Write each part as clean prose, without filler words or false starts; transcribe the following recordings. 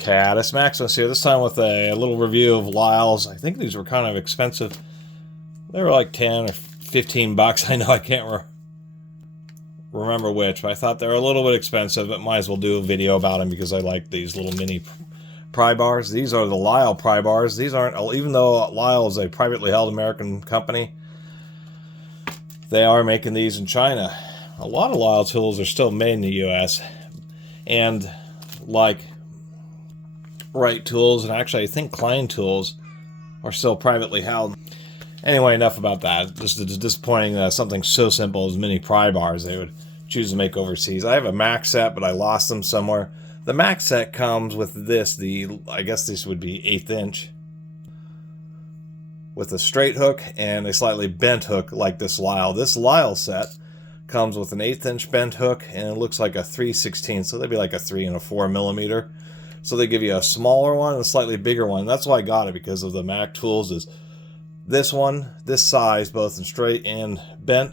Catus, Maximus here, this time with a little review of Lisle's. I think these were kind of expensive. They were like 10 or 15 bucks. I know I can't remember which, but I thought they were a little bit expensive, but might as well do a video about them because I like these little mini pry bars. These are the Lisle pry bars. These aren't, even though Lisle is a privately held American company, they are making these in China. A lot of Lisle tools are still made in the US, and like Wright tools, and actually I think Klein tools are still privately held. Anyway, enough about that. Just disappointing that something so simple as mini pry bars they would choose to make overseas. I have a Max set, but I lost them somewhere. The Max set comes with this, I guess this would be 1/8 inch, with a straight hook and a slightly bent hook like this Lisle. This Lisle set comes with an 1/8 inch bent hook, and it looks like a 3/16, so they'd be like a 3 and a 4 millimeter. So they give you a smaller one and a slightly bigger one. That's why I got it, because of the Mac tools is this one, this size, both in straight and bent.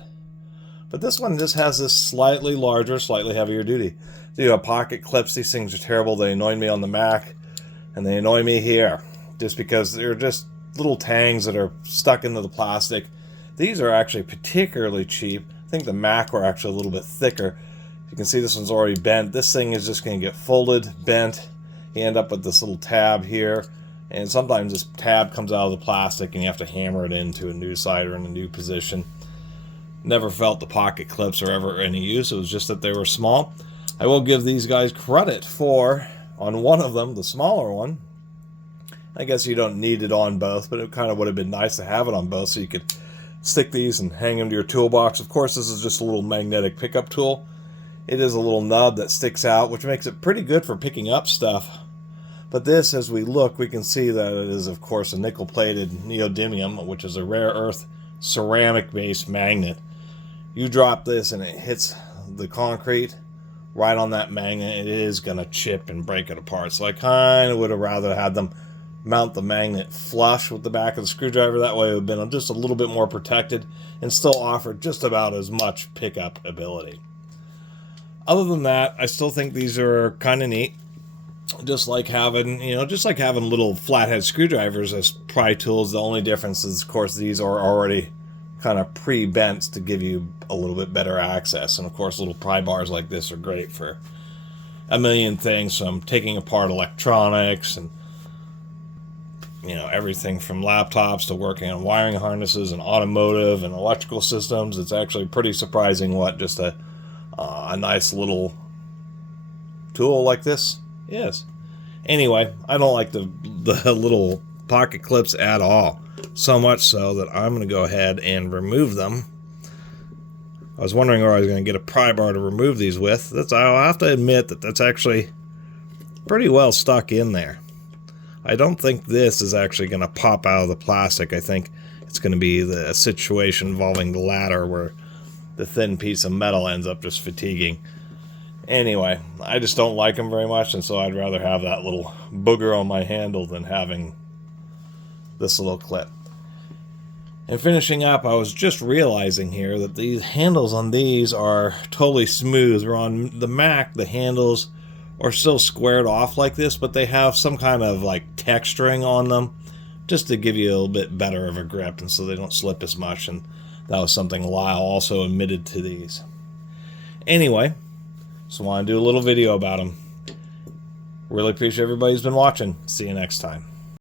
But this one just has this slightly larger, slightly heavier duty. You have pocket clips. These things are terrible. They annoy me on the Mac, and they annoy me here, just because they're just little tangs that are stuck into the plastic. These are actually particularly cheap. I think the Mac were actually a little bit thicker. You can see this one's already bent. This thing is just going to get folded, bent. You end up with this little tab here, and sometimes this tab comes out of the plastic and you have to hammer it into a new side or in a new position. Never felt the pocket clips are ever any use. It was just that they were small. I will give these guys credit for, on one of them, the smaller one, I guess you don't need it on both, but it kind of would have been nice to have it on both so you could stick these and hang them to your toolbox. Of course, this is just a little magnetic pickup tool. It is a little nub that sticks out, which makes it pretty good for picking up stuff. But this, as we look, we can see that it is, of course, a nickel-plated neodymium, which is a rare earth ceramic-based magnet. You drop this and it hits the concrete right on that magnet, it is going to chip and break it apart. So I kind of would have rather had them mount the magnet flush with the back of the screwdriver. That way it would have been just a little bit more protected and still offered just about as much pickup ability. Other than that, I still think these are kind of neat. Just like having, little flathead screwdrivers as pry tools. The only difference is, of course, these are already kind of pre-bent to give you a little bit better access. And of course, little pry bars like this are great for a million things, from taking apart electronics and everything from laptops to working on wiring harnesses and automotive and electrical systems. It's actually pretty surprising what just a nice little tool like this is. Anyway, I don't like the little pocket clips at all. So much so that I'm going to go ahead and remove them. I was wondering where I was going to get a pry bar to remove these with. I'll have to admit that that's actually pretty well stuck in there. I don't think this is actually going to pop out of the plastic. I think it's going to be the situation involving the latter, where the thin piece of metal ends up just fatiguing. Anyway, I just don't like them very much, and so I'd rather have that little booger on my handle than having this little clip. And finishing up, I was just realizing here that these handles on these are totally smooth. Where on the Mac, the handles are still squared off like this, but they have some kind of like texturing on them just to give you a little bit better of a grip, and so they don't slip as much. And that was something Lisle also admitted to these. Anyway, just want to do a little video about them. Really appreciate everybody who's been watching. See you next time.